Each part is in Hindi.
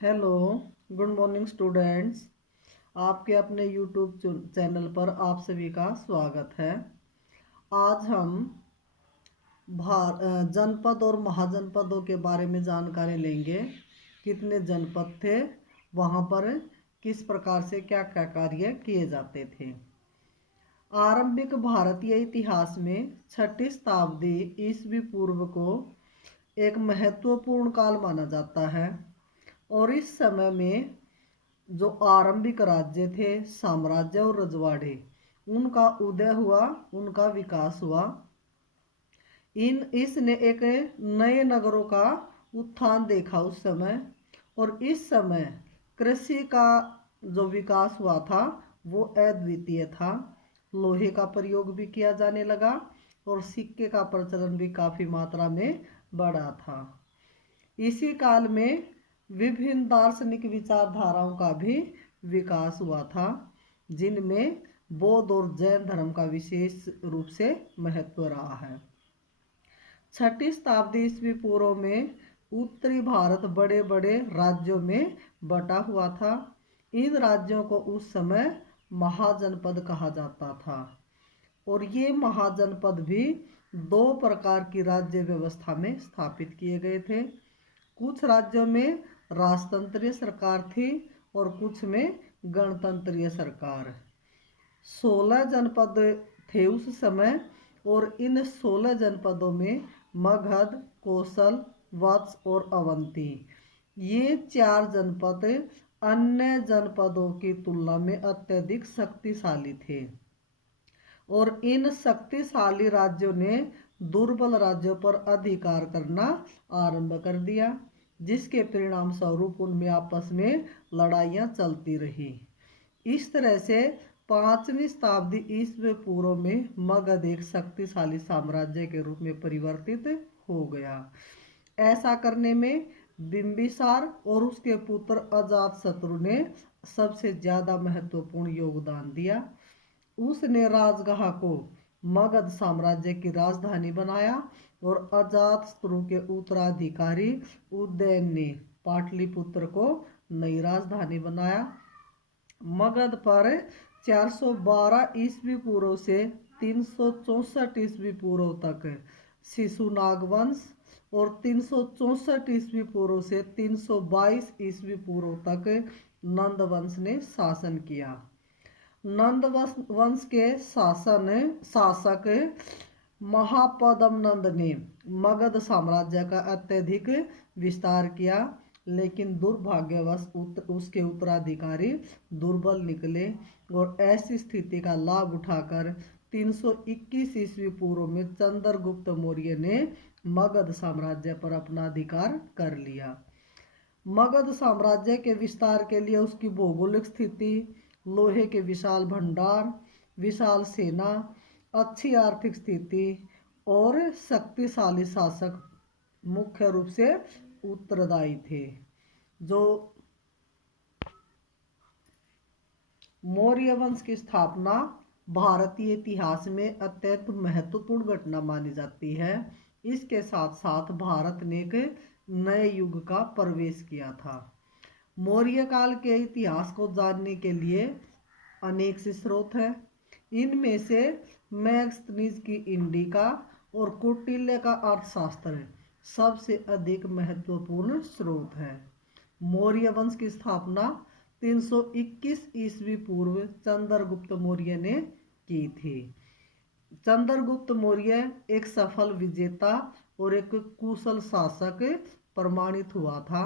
Hello, good morning students. आपके अपने यूट्यूब चैनल पर आप सभी का स्वागत है। आज हम जनपद और महाजनपदों के बारे में जानकारी लेंगे। कितने जनपद थे, वहाँ पर किस प्रकार से क्या क्या कार्य किए जाते थे। आरंभिक भारतीय इतिहास में 6वीं शताब्दी ईस्वी पूर्व को एक महत्वपूर्ण काल माना जाता है और इस समय में जो आरंभिक राज्य थे, साम्राज्य और रजवाड़े, उनका उदय हुआ, उनका विकास हुआ। इसने एक नए नगरों का उत्थान देखा उस समय। और इस समय कृषि का जो विकास हुआ था वो अद्वितीय था। लोहे का प्रयोग भी किया जाने लगा और सिक्के का प्रचलन भी काफी मात्रा में बढ़ा था। इसी काल में विभिन्न दार्शनिक विचारधाराओं का भी विकास हुआ था, जिनमें बौद्ध और जैन धर्म का विशेष रूप से महत्व रहा है। 6वीं शताब्दी ईस्वी पूर्व में उत्तरी भारत बड़े बड़े राज्यों में बटा हुआ था। इन राज्यों को उस समय महाजनपद कहा जाता था और ये महाजनपद भी दो प्रकार की राज्य व्यवस्था में स्थापित किए गए थे। कुछ राज्यों में राजतंत्रीय सरकार थी और कुछ में गणतंत्रीय सरकार। 16 जनपद थे उस समय और इन 16 जनपदों में मगध, कौशल, वत्स और अवंती, ये 4 जनपद अन्य जनपदों की तुलना में अत्यधिक शक्तिशाली थे और इन शक्तिशाली राज्यों ने दुर्बल राज्यों पर अधिकार करना आरंभ कर दिया, जिसके परिणाम स्वरूप उनमें आपस में लड़ाइयाँ चलती रही। इस तरह से 5वीं शताब्दी ईस्वी पूर्व में मगध एक शक्तिशाली साम्राज्य के रूप में परिवर्तित हो गया। ऐसा करने में बिंबिसार और उसके पुत्र अजातशत्रु ने सबसे ज्यादा महत्वपूर्ण योगदान दिया। उसने राजगाह को मगध साम्राज्य की राजधानी बनाया और अजातशत्रु के उत्तराधिकारी उदयन ने पाटलिपुत्र को नई राजधानी बनाया। मगध पर 412 ईस्वी पूर्व से 364 ईस्वी पूर्व तक शिशुनाग वंश और 364 ईस्वी पूर्व से 322 ईस्वी पूर्व तक नंद वंश ने शासन किया। नंद वंश के शासक महापद्मनंद ने मगध साम्राज्य का अत्यधिक विस्तार किया, लेकिन दुर्भाग्यवश उसके उत्तराधिकारी दुर्बल निकले और ऐसी स्थिति का लाभ उठाकर 321 ईस्वी पूर्व में चंद्रगुप्त मौर्य ने मगध साम्राज्य पर अपना अधिकार कर लिया। मगध साम्राज्य के विस्तार के लिए उसकी भौगोलिक स्थिति, लोहे के विशाल भंडार, विशाल सेना, अच्छी आर्थिक स्थिति और शक्तिशाली शासक मुख्य रूप से उत्तरदायी थे। जो मौर्य वंश की स्थापना भारतीय इतिहास में अत्यंत महत्वपूर्ण घटना मानी जाती है। इसके साथ साथ भारत ने एक नए युग का प्रवेश किया था। मौर्य काल के इतिहास को जानने के लिए अनेक से स्रोत हैं। इनमें से मैगस्थनीज की इंडिका और कौटिल्य का अर्थशास्त्र सबसे अधिक महत्वपूर्ण स्रोत है। मौर्य वंश की स्थापना 321 ईस्वी पूर्व चंद्रगुप्त मौर्य ने की थी। चंद्रगुप्त मौर्य एक सफल विजेता और एक कुशल शासक प्रमाणित हुआ था।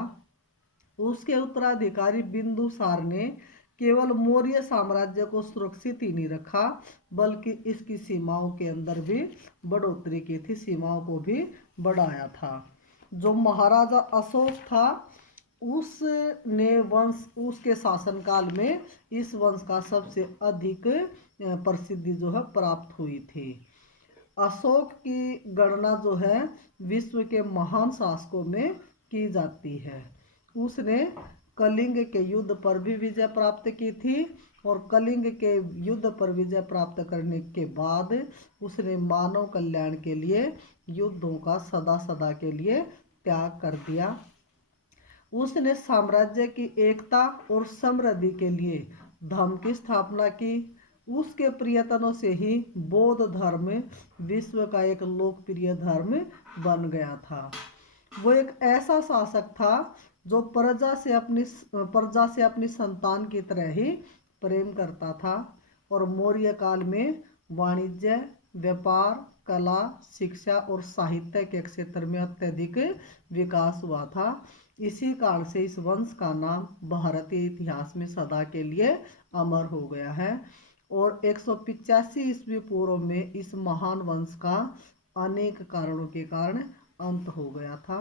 उसके उत्तराधिकारी बिंदुसार ने केवल मौर्य साम्राज्य को सुरक्षित ही नहीं रखा, बल्कि इसकी सीमाओं के अंदर भी बढ़ोतरी की थी, सीमाओं को भी बढ़ाया था। जो महाराजा अशोक था, उसने वंश उसके शासनकाल में इस वंश का सबसे अधिक प्रसिद्धि जो है प्राप्त हुई थी। अशोक की गणना जो है विश्व के महान शासकों में की जाती है। उसने कलिंग के युद्ध पर भी विजय प्राप्त की थी और कलिंग के युद्ध पर विजय प्राप्त करने के बाद उसने मानव कल्याण के लिए युद्धों का सदा सदा के लिए त्याग कर दिया। उसने साम्राज्य की एकता और समृद्धि के लिए धर्म की स्थापना की। उसके प्रयत्नों से ही बौद्ध धर्म विश्व का एक लोकप्रिय धर्म बन गया था। वो एक ऐसा शासक था जो प्रजा से अपनी संतान की तरह ही प्रेम करता था। और मौर्य काल में वाणिज्य, व्यापार, कला, शिक्षा और साहित्य के क्षेत्र में अत्यधिक विकास हुआ था। इसी कारण से इस वंश का नाम भारतीय इतिहास में सदा के लिए अमर हो गया है। और 185 ईस्वी पूर्व में इस महान वंश का अनेक कारणों के कारण अंत हो गया था।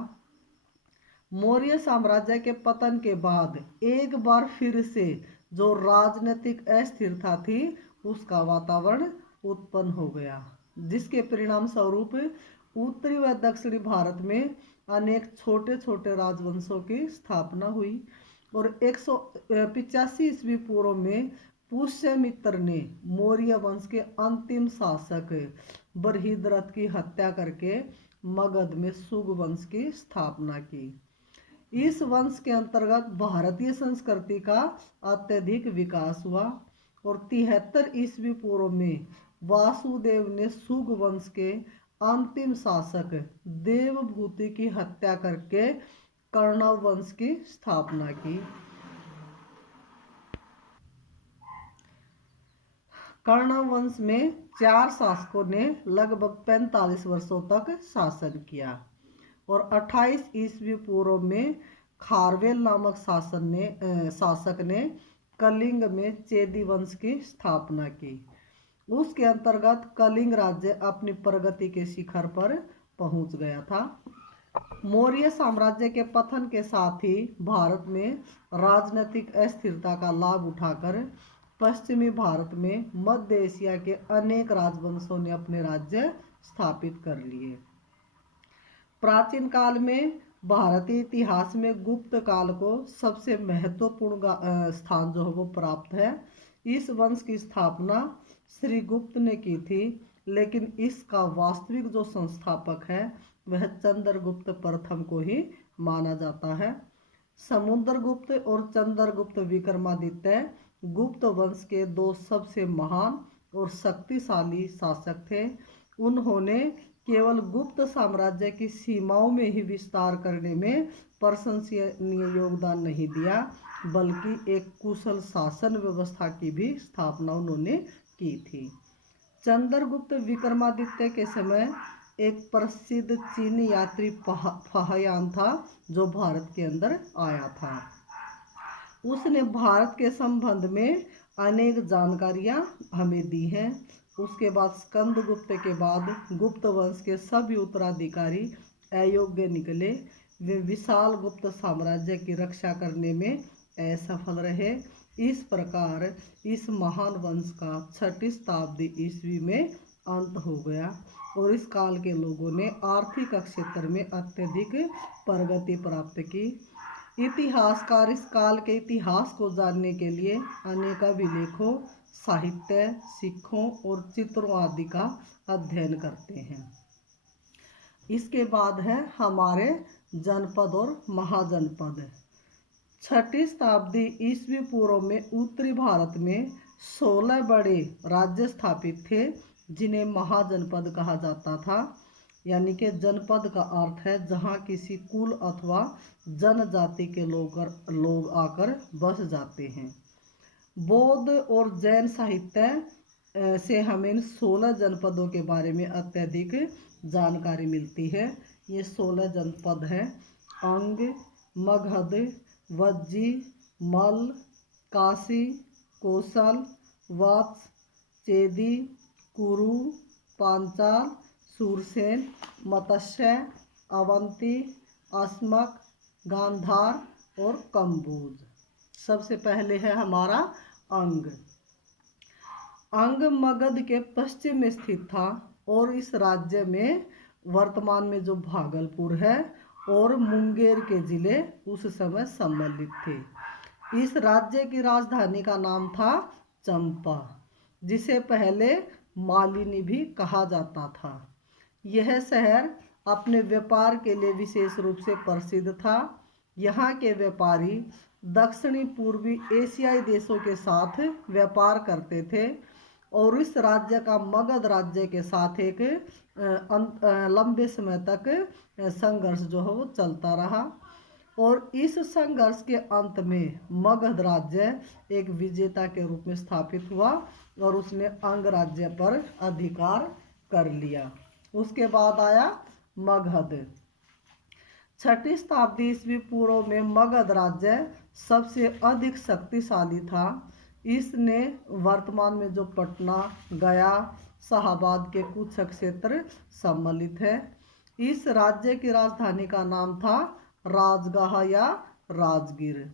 मौर्य साम्राज्य के पतन के बाद एक बार फिर से जो राजनीतिक अस्थिरता थी उसका वातावरण उत्पन्न हो गया, जिसके परिणाम स्वरूप उत्तरी व दक्षिणी भारत में अनेक छोटे छोटे राजवंशों की स्थापना हुई। और 185 ईस्वी पूर्व में पुष्यमित्र ने मौर्य वंश के अंतिम शासक बृहद्रथ की हत्या करके मगध में शुंग वंश की स्थापना की। इस वंश के अंतर्गत भारतीय संस्कृति का अत्यधिक विकास हुआ। और 73 ईस्वी पूर्व में वासुदेव ने शुंग वंश के अंतिम शासक देवभूति की हत्या करके कर्ण वंश की स्थापना की। कर्ण वंश में 4 शासकों ने लगभग 45 वर्षों तक शासन किया। और 28 ईस्वी पूर्व में खारवेल नामक शासक ने कलिंग में चेदी वंश की स्थापना की। उसके अंतर्गत कलिंग राज्य अपनी प्रगति के शिखर पर पहुंच गया था। मौर्य साम्राज्य के पतन के साथ ही भारत में राजनीतिक अस्थिरता का लाभ उठाकर पश्चिमी भारत में मध्य एशिया के अनेक राजवंशों ने अपने राज्य स्थापित कर लिए। प्राचीन काल में भारतीय इतिहास में गुप्त काल को सबसे महत्वपूर्ण स्थान जो है वो प्राप्त है। इस वंश की स्थापना श्री गुप्त ने की थी, लेकिन इसका वास्तविक जो संस्थापक है वह चंद्रगुप्त प्रथम को ही माना जाता है। समुद्रगुप्त और चंद्रगुप्त विक्रमादित्य गुप्त वंश के 2 सबसे महान और शक्तिशाली शासक थे। उन्होंने केवल गुप्त साम्राज्य की सीमाओं में ही विस्तार करने में प्रशंसनीय योगदान नहीं दिया, बल्कि एक कुशल शासन व्यवस्था की भी स्थापना उन्होंने की थी। चंद्रगुप्त विक्रमादित्य के समय एक प्रसिद्ध चीनी यात्री फाहियान था जो भारत के अंदर आया था। उसने भारत के संबंध में अनेक जानकारियां हमें दी हैं। उसके बाद स्कंदगुप्त के बाद गुप्त वंश के सभी उत्तराधिकारी अयोग्य निकले। वे विशाल गुप्त साम्राज्य की रक्षा करने में असफल रहे। इस प्रकार इस महान वंश का 6वीं शताब्दी ईस्वी में अंत हो गया। और इस काल के लोगों ने आर्थिक क्षेत्र में अत्यधिक प्रगति प्राप्त की। इतिहासकार इस काल के इतिहास को जानने के लिए अनेक अभिलेखों, साहित्य, सिक्कों और चित्रों आदि का अध्ययन करते हैं। इसके बाद है हमारे जनपद और महाजनपद। 6वीं शताब्दी ईस्वी पूर्व में उत्तरी भारत में 16 बड़े राज्य स्थापित थे जिन्हें महाजनपद कहा जाता था। यानी कि जनपद का अर्थ है जहाँ किसी कुल अथवा जनजाति के लोग आकर बस जाते हैं। बौद्ध और जैन साहित्य से हमें इन 16 जनपदों के बारे में अत्यधिक जानकारी मिलती है। ये 16 जनपद हैं: अंग, मगध, वज्जी, मल्ल, काशी, कौशल, वत्स, चेदी, कुरु, पांचाल, सूरसेन, मत्स्य, अवंती, अस्मक, गांधार और कंबोज। सबसे पहले है हमारा अंग। अंग मगध के पश्चिम में स्थित था और इस राज्य में वर्तमान में जो भागलपुर है और मुंगेर के जिले उस समय सम्मिलित थे। इस राज्य की राजधानी का नाम था चंपा, जिसे पहले मालिनी भी कहा जाता था। यह शहर अपने व्यापार के लिए विशेष रूप से प्रसिद्ध था। यहाँ के व्यापारी दक्षिणी पूर्वी एशियाई देशों के साथ व्यापार करते थे और इस राज्य का मगध राज्य के साथ एक लंबे समय तक संघर्ष जो है वो चलता रहा और इस संघर्ष के अंत में मगध राज्य एक विजेता के रूप में स्थापित हुआ और उसने अंग राज्य पर अधिकार कर लिया। उसके बाद आया मगध। 6ठी शताब्दी ईस्वी पूर्व में मगध राज्य सबसे अधिक शक्तिशाली था। इसने वर्तमान में जो पटना, गया, शाहाबाद के कुछ क्षेत्र सम्मिलित है। इस राज्य की राजधानी का नाम था राजगाह या राजगीर।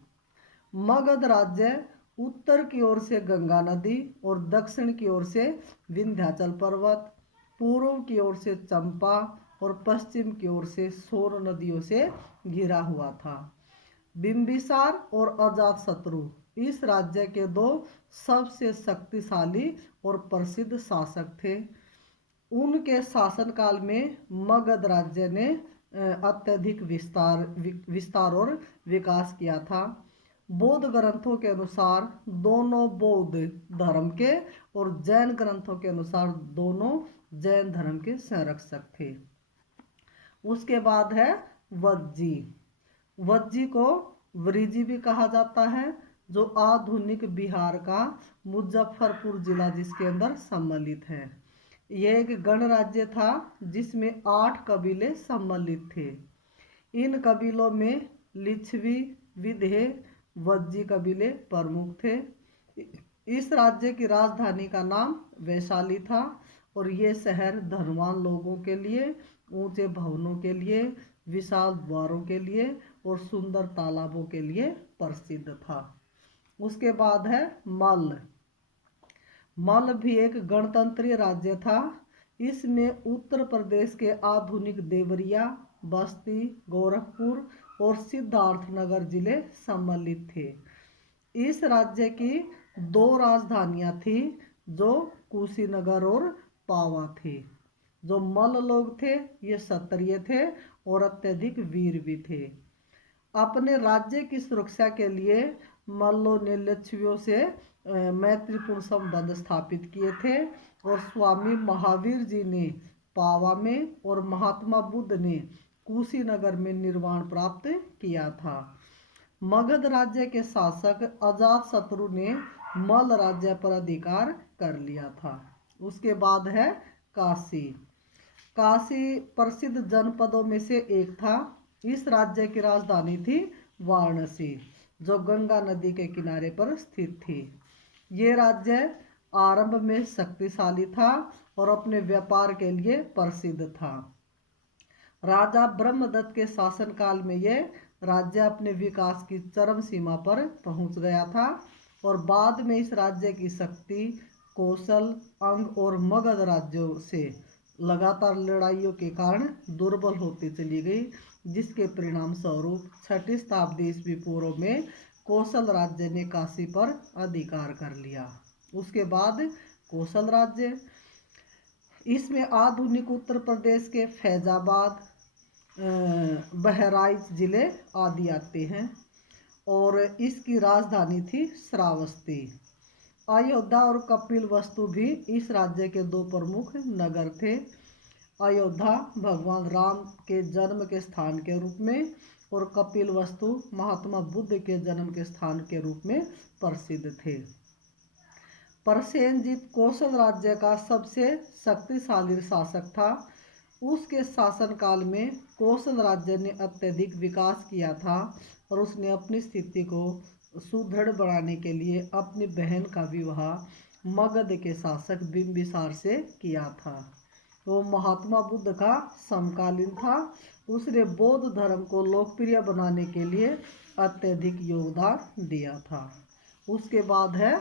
मगध राज्य उत्तर की ओर से गंगा नदी और दक्षिण की ओर से विंध्याचल पर्वत, पूर्व की ओर से चंपा और पश्चिम की ओर से सोन नदियों से घिरा हुआ था। बिंबिसार और अजातशत्रु इस राज्य के दो सबसे शक्तिशाली और प्रसिद्ध शासक थे। उनके शासनकाल में मगध राज्य ने अत्यधिक विस्तार और विकास किया था। बौद्ध ग्रंथों के अनुसार दोनों बौद्ध धर्म के और जैन ग्रंथों के अनुसार दोनों जैन धर्म के संरक्षक थे। उसके बाद है वज्जी। वज्जी को वृजी भी कहा जाता है, जो आधुनिक बिहार का मुजफ्फरपुर जिला जिसके अंदर सम्मिलित है। यह एक गणराज्य था जिसमें 8 कबीले सम्मिलित थे। इन कबीलों में लिच्छवी, विधे, वज्जी कबीले प्रमुख थे। इस राज्य की राजधानी का नाम वैशाली था और ये शहर धनवान लोगों के लिए, ऊंचे भवनों के लिए, विशाल द्वारों के लिए और सुंदर तालाबों के लिए प्रसिद्ध था। उसके बाद है मल्ल। मल्ल भी एक गणतंत्रीय राज्य था। इसमें उत्तर प्रदेश के आधुनिक देवरिया, बस्ती, गोरखपुर और सिद्धार्थनगर जिले सम्मिलित थे। इस राज्य की 2 राजधानियां थी जो कुशीनगर और पावा थी। जो मल्ल लोग थे ये क्षत्रिय थे और अत्यधिक वीर भी थे। अपने राज्य की सुरक्षा के लिए मल्लों ने लिच्छवियों से मैत्रीपूर्ण संबंध स्थापित किए थे और स्वामी महावीर जी ने पावा में और महात्मा बुद्ध ने कुशीनगर में निर्वाण प्राप्त किया था। मगध राज्य के शासक अजातशत्रु ने मल्ल राज्य पर अधिकार कर लिया था। उसके बाद है काशी। काशी प्रसिद्ध जनपदों में से एक था। इस राज्य की राजधानी थी वाराणसी, जो गंगा नदी के किनारे पर स्थित थी। ये राज्य आरंभ में शक्तिशाली था और अपने व्यापार के लिए प्रसिद्ध था। राजा ब्रह्मदत्त के शासनकाल में यह राज्य अपने विकास की चरम सीमा पर पहुंच गया था और बाद में इस राज्य की शक्ति कौशल, अंग और मगध राज्यों से लगातार लड़ाइयों के कारण दुर्बल होती चली गई, जिसके परिणाम स्वरूप 6ठी शताब्दी ईस्वी पूर्व में कौशल राज्य ने काशी पर अधिकार कर लिया। उसके बाद कौशल राज्य, इसमें आधुनिक उत्तर प्रदेश के फैजाबाद, बहराइच जिले आदि आते हैं और इसकी राजधानी थी श्रावस्ती। अयोध्या और कपिलवस्तु भी इस राज्य के 2 प्रमुख नगर थे। अयोध्या भगवान राम के जन्म के स्थान के रूप में और कपिलवस्तु महात्मा बुद्ध के जन्म के स्थान के रूप में प्रसिद्ध थे। प्रसेनजीत कौशल राज्य का सबसे शक्तिशाली शासक था। उसके शासनकाल में कौशल राज्य ने अत्यधिक विकास किया था और उसने अपनी स्थिति को सुदृढ़ बनाने के लिए अपनी बहन का विवाह मगध के शासक बिंबिसार से किया था। वो महात्मा बुद्ध का समकालीन था। उसने बौद्ध धर्म को लोकप्रिय बनाने के लिए अत्यधिक योगदान दिया था। उसके बाद है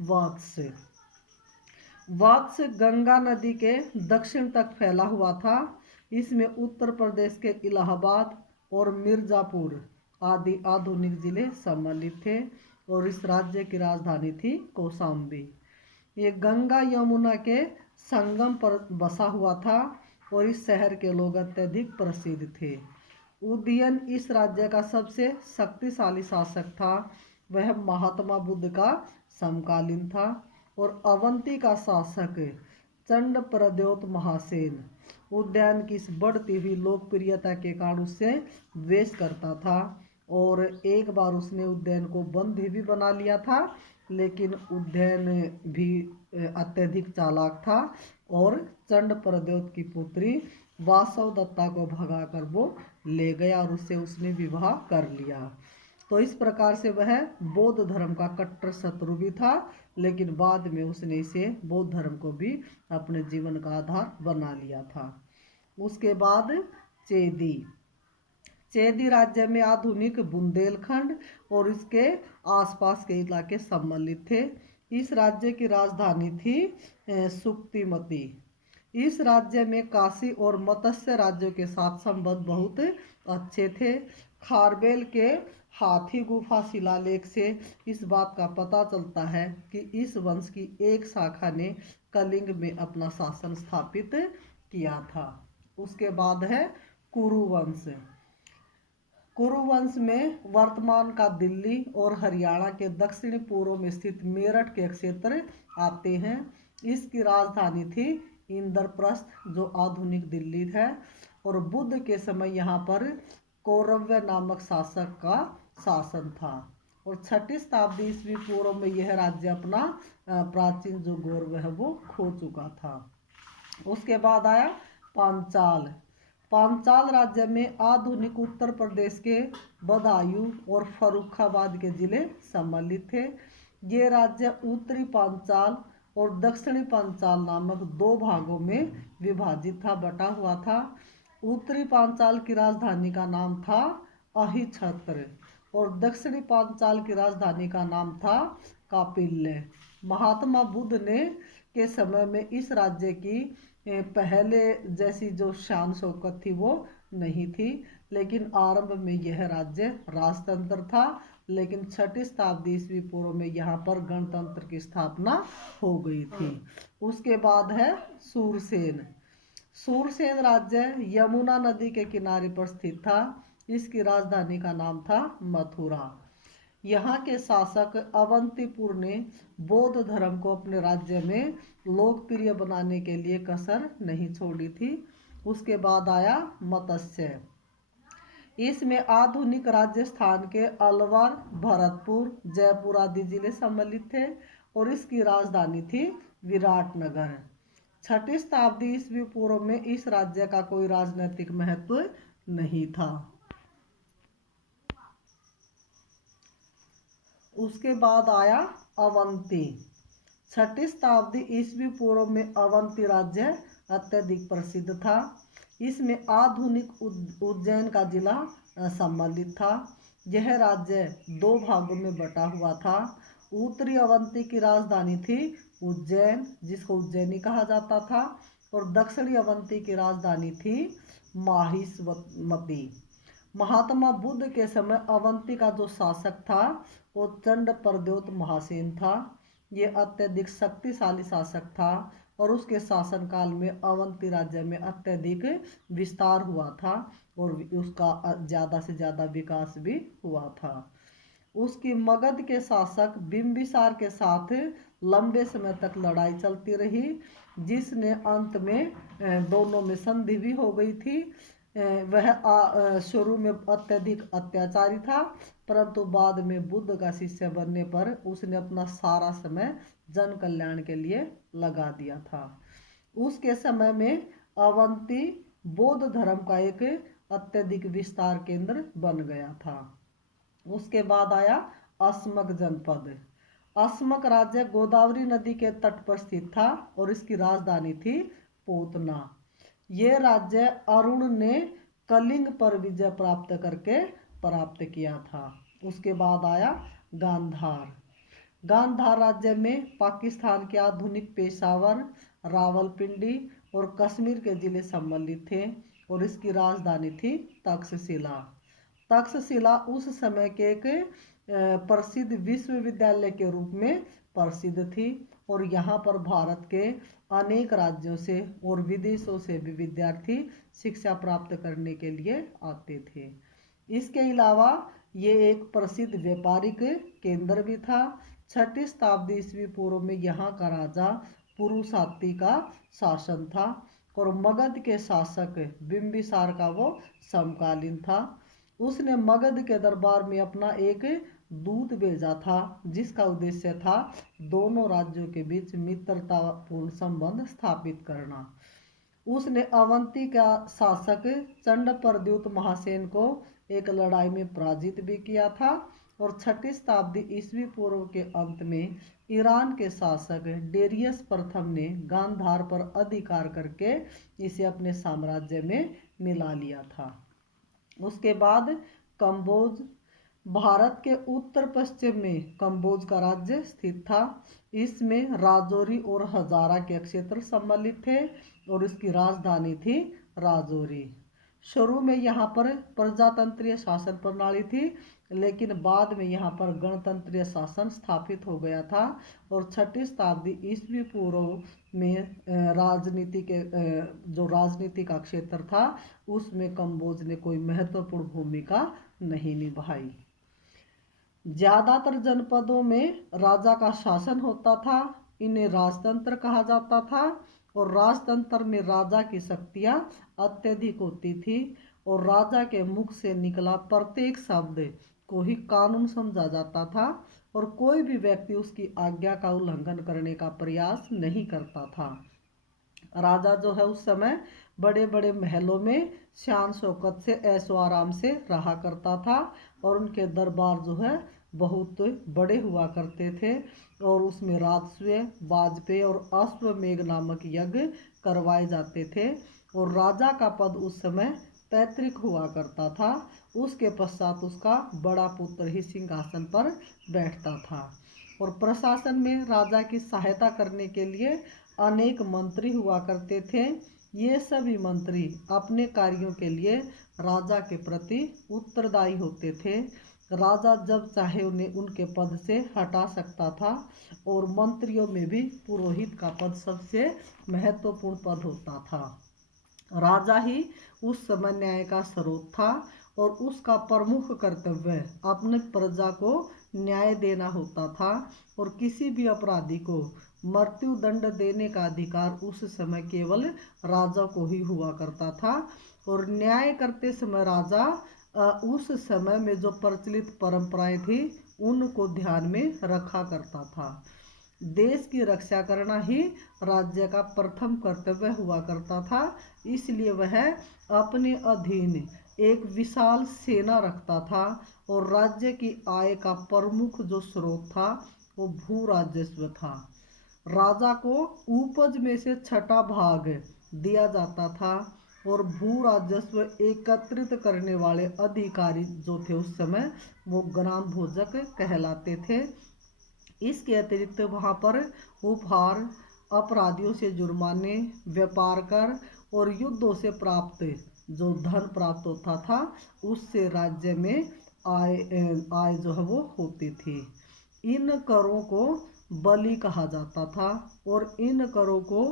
वत्स। वत्स गंगा नदी के दक्षिण तक फैला हुआ था। इसमें उत्तर प्रदेश के इलाहाबाद और मिर्जापुर आदि आधुनिक जिले सम्मिलित थे और इस राज्य की राजधानी थी कौशाम्बी। ये गंगा यमुना के संगम पर बसा हुआ था और इस शहर के लोग अत्यधिक प्रसिद्ध थे। उदयन इस राज्य का सबसे शक्तिशाली शासक था। वह महात्मा बुद्ध का समकालीन था। और अवंती का शासक चंड प्रद्योत महासेन उद्यान की इस बढ़ती हुई लोकप्रियता के कारण उससे द्वेष करता था। और एक बार उसने उद्यान को बंदी भी बना लिया था, लेकिन उद्यान भी अत्यधिक चालाक था और चंड प्रद्योत की पुत्री वासव दत्ता को भगाकर वो ले गया और उससे उसने विवाह कर लिया। तो इस प्रकार से वह बौद्ध धर्म का कट्टर शत्रु भी था, लेकिन बाद में उसने इसे बौद्ध धर्म को भी अपने जीवन का आधार बना लिया था। उसके बाद चेदी चेदी राज्य में आधुनिक बुंदेलखंड और इसके आसपास के इलाके सम्मिलित थे। इस राज्य की राजधानी थी सुक्तिमती। इस राज्य में काशी और मत्स्य राज्यों के साथ संबंध बहुत अच्छे थे। खारबेल के हाथी गुफा शिलालेख से इस बात का पता चलता है कि इस वंश की एक शाखा ने कलिंग में अपना शासन स्थापित किया था। उसके बाद है कुरु वंश। कुरु वंश में वर्तमान का दिल्ली और हरियाणा के दक्षिण पूर्व में स्थित मेरठ के क्षेत्र आते हैं। इसकी राजधानी थी इंद्रप्रस्थ, जो आधुनिक दिल्ली है। और बुद्ध के समय यहाँ पर कौरव्य नामक शासक का शासन था। और 6ठी शताब्दी ईस्वी पूर्व में यह राज्य अपना प्राचीन जो गौरव है वो खो चुका था। उसके बाद आया पांचाल। पांचाल राज्य में आधुनिक उत्तर प्रदेश के बदायूं और फर्रुखाबाद के जिले सम्मिलित थे। ये राज्य उत्तरी पांचाल और दक्षिणी पांचाल नामक दो भागों में विभाजित था, बटा हुआ था। उत्तरी पांचाल की राजधानी का नाम था अहिछत्र और दक्षिणी पांचाल की राजधानी का नाम था कापिल्य। महात्मा बुद्ध ने के समय में इस राज्य की पहले जैसी जो शान शौकत थी वो नहीं थी, लेकिन आरंभ में यह राज्य राजतंत्र था। लेकिन 6ठी शताब्दी ईस्वी पूर्व में यहाँ पर गणतंत्र की स्थापना हो गई थी। उसके बाद है सूरसेन। सूरसेन राज्य यमुना नदी के किनारे पर स्थित था। इसकी राजधानी का नाम था मथुरा। यहाँ के शासक अवंतीपुर ने बौद्ध धर्म को अपने राज्य में लोकप्रिय बनाने के लिए कसर नहीं छोड़ी थी। उसके बाद आया मत्स्य। इसमें आधुनिक राजस्थान के अलवर, भरतपुर, जयपुर आदि जिले सम्मिलित थे और इसकी राजधानी थी विराटनगर। 6ठी शताब्दी ईस्वी पूर्व में इस राज्य का कोई राजनीतिक महत्व नहीं था। उसके बाद आया अवंती। 6ठी शताब्दी ईस्वी पूर्व में अवंती राज्य अत्यधिक प्रसिद्ध था। इसमें आधुनिक उज्जैन का जिला सम्मिलित था। यह राज्य दो भागों में बटा हुआ था। उत्तरी अवंती की राजधानी थी उज्जैन, जिसको उज्जैनी कहा जाता था, और दक्षिणी अवंती की राजधानी थी माहिष्मती। महात्मा बुद्ध के समय अवंती का जो शासक था वो चंड प्रद्योत महासेन था। ये अत्यधिक शक्तिशाली शासक था और उसके शासनकाल में अवंती राज्य में अत्यधिक विस्तार हुआ था और उसका ज़्यादा से ज़्यादा विकास भी हुआ था। उसकी मगध के शासक बिंबिसार के साथ लंबे समय तक लड़ाई चलती रही, जिसने अंत में दोनों में संधि भी हो गई थी। वह शुरू में अत्यधिक अत्याचारी था, परंतु बाद में बुद्ध का शिष्य बनने पर उसने अपना सारा समय जन कल्याण के लिए लगा दिया था। उसके समय में अवंती बौद्ध धर्म का एक अत्यधिक विस्तार केंद्र बन गया था। उसके बाद आया अस्मक जनपद। अस्मक राज्य गोदावरी नदी के तट पर स्थित था और इसकी राजधानी थी पूतना। ये राज्य अरुण ने कलिंग पर विजय प्राप्त करके प्राप्त किया था। उसके बाद आया गांधार। गांधार राज्य में पाकिस्तान के आधुनिक पेशावर, रावलपिंडी और कश्मीर के जिले सम्मिलित थे और इसकी राजधानी थी तक्षशिला। तक्षशिला उस समय के एक प्रसिद्ध विश्वविद्यालय के रूप में प्रसिद्ध थी और यहाँ पर भारत के अनेक राज्यों से और विदेशों से भी विद्यार्थी शिक्षा प्राप्त करने के लिए आते थे। इसके अलावा ये एक प्रसिद्ध व्यापारिक केंद्र भी था। 6ठी शताब्दी ईस्वी पूर्व में यहाँ का राजा पुरुषाति का शासन था और मगध के शासक बिंबिसार का वो समकालीन था। उसने मगध के दरबार में अपना एक दूत भेजा था जिसका उद्देश्य था दोनों राज्यों के बीच मित्रतापूर्ण संबंध स्थापित करना। उसने अवंती का शासक चंडप्रद्युत महासेन को एक लड़ाई में पराजित भी किया था और 6ठी शताब्दी ईस्वी पूर्व के अंत में ईरान के शासक डेरियस प्रथम ने गांधार पर अधिकार करके इसे अपने साम्राज्य में मिला लिया था। उसके बाद कंबोज, भारत के उत्तर पश्चिम में कंबोज का राज्य स्थित था। इसमें राजौरी और हजारा के क्षेत्र सम्मिलित थे और इसकी राजधानी थी राजौरी। शुरू में यहाँ पर प्रजातंत्रीय शासन प्रणाली थी, लेकिन बाद में यहाँ पर गणतंत्रीय शासन स्थापित हो गया था और 6ठी शताब्दी ईस्वी पूर्व में जो राजनीति का क्षेत्र था उसमें कंबोज ने कोई महत्वपूर्ण भूमिका नहीं निभाई। ज्यादातर जनपदों में राजा का शासन होता था। इन्हें राजतंत्र कहा जाता था और राजतंत्र में राजा की शक्तियां अत्यधिक होती थी और राजा के मुख से निकला प्रत्येक शब्द को ही कानून समझा जाता था और कोई भी व्यक्ति उसकी आज्ञा का उल्लंघन करने का प्रयास नहीं करता था। राजा जो है उस समय बड़े बड़े महलों में शान शौकत से ऐशो आराम से रहा करता था और उनके दरबार जो है बहुत बड़े हुआ करते थे और उसमें राजस्व, वाजपेयी और अश्वमेघ नामक यज्ञ करवाए जाते थे और राजा का पद उस समय पैतृक हुआ करता था। उसके पश्चात उसका बड़ा पुत्र ही सिंहासन पर बैठता था और प्रशासन में राजा की सहायता करने के लिए अनेक मंत्री हुआ करते थे। ये सभी मंत्री अपने कार्यों के लिए राजा के प्रति उत्तरदायी होते थे। राजा जब चाहे उन्हें उनके पद से हटा सकता था और मंत्रियों में भी पुरोहित का पद सबसे महत्वपूर्ण पद होता था। राजा ही उस समय न्याय का स्रोत था और उसका प्रमुख कर्तव्य अपने प्रजा को न्याय देना होता था और किसी भी अपराधी को मृत्यु दंड देने का अधिकार उस समय केवल राजा को ही हुआ करता था और न्याय करते समय राजा उस समय में जो प्रचलित परंपराएं थी उनको ध्यान में रखा करता था। देश की रक्षा करना ही राज्य का प्रथम कर्तव्य हुआ करता था, इसलिए वह अपने अधीन एक विशाल सेना रखता था और राज्य की आय का प्रमुख जो स्रोत था वो भू राजस्व था। राजा को उपज में से 6वां भाग दिया जाता था और भू राजस्व एकत्रित करने वाले अधिकारी जो थे उस समय वो ग्राम भोजक कहलाते थे। इसके अतिरिक्त वहाँ पर उपहार, अपराधियों से जुर्माने, व्यापार कर और युद्धों से प्राप्त जो धन प्राप्त होता था उससे राज्य में आय जो है वो होती थी। इन करों को बलि कहा जाता था और इन करों को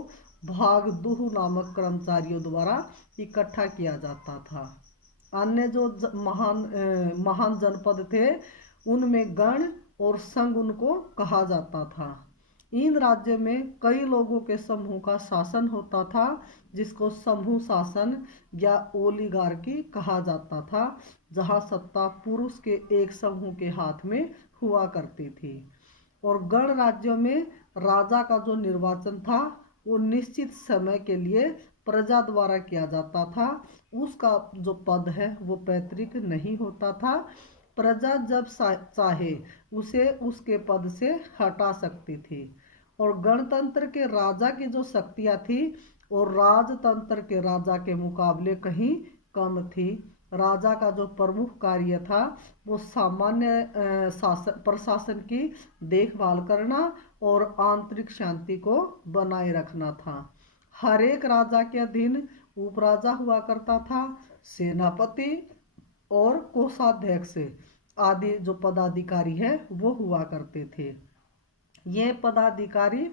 भागदूह नामक कर्मचारियों द्वारा इकट्ठा किया जाता था। अन्य जो महान जनपद थे उनमें गण और संघ उनको कहा जाता था। इन राज्यों में कई लोगों के समूह का शासन होता था जिसको समूह शासन या ओलिगार्की कहा जाता था, जहां सत्ता पुरुष के एक समूह के हाथ में हुआ करती थी। और गण राज्यों में राजा का जो निर्वाचन था वो निश्चित समय के लिए प्रजा द्वारा किया जाता था। उसका जो पद है वो पैतृक नहीं होता था। प्रजा जब चाहे उसे उसके पद से हटा सकती थी और गणतंत्र के राजा की जो शक्तियाँ थी और राजतंत्र के राजा के मुकाबले कहीं कम थी। राजा का जो प्रमुख कार्य था वो सामान्य प्रशासन की देखभाल करना और आंतरिक शांति को बनाए रखना था। हर एक राजा के अधीन उपराजा हुआ करता था, सेनापति और कोषाध्यक्ष आदि जो पदाधिकारी है वो हुआ करते थे। ये पदाधिकारी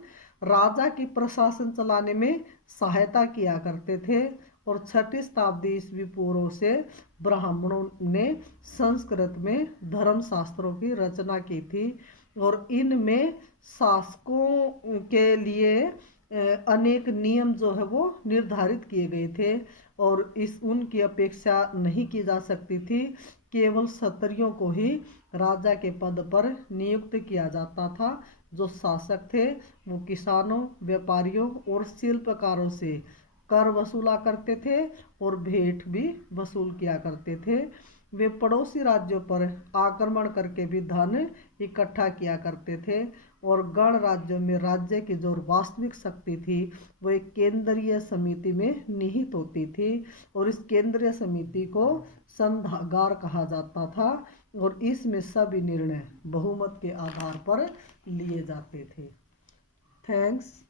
राजा की प्रशासन चलाने में सहायता किया करते थे। और 6ठी शताब्दी ईस्वी पूर्व से ब्राह्मणों ने संस्कृत में धर्मशास्त्रों की रचना की थी और इनमें शासकों के लिए अनेक नियम जो है वो निर्धारित किए गए थे और इस उनकी अपेक्षा नहीं की जा सकती थी। केवल क्षत्रियों को ही राजा के पद पर नियुक्त किया जाता था। जो शासक थे वो किसानों, व्यापारियों और शिल्पकारों से कर वसूला करते थे और भेंट भी वसूल किया करते थे। वे पड़ोसी राज्यों पर आक्रमण करके भी धन इकट्ठा किया करते थे और गण राज्यों में राज्य की जो वास्तविक शक्ति थी वो एक केंद्रीय समिति में निहित होती थी और इस केंद्रीय समिति को संधागार कहा जाता था और इसमें सभी निर्णय बहुमत के आधार पर लिए जाते थे। थैंक्स।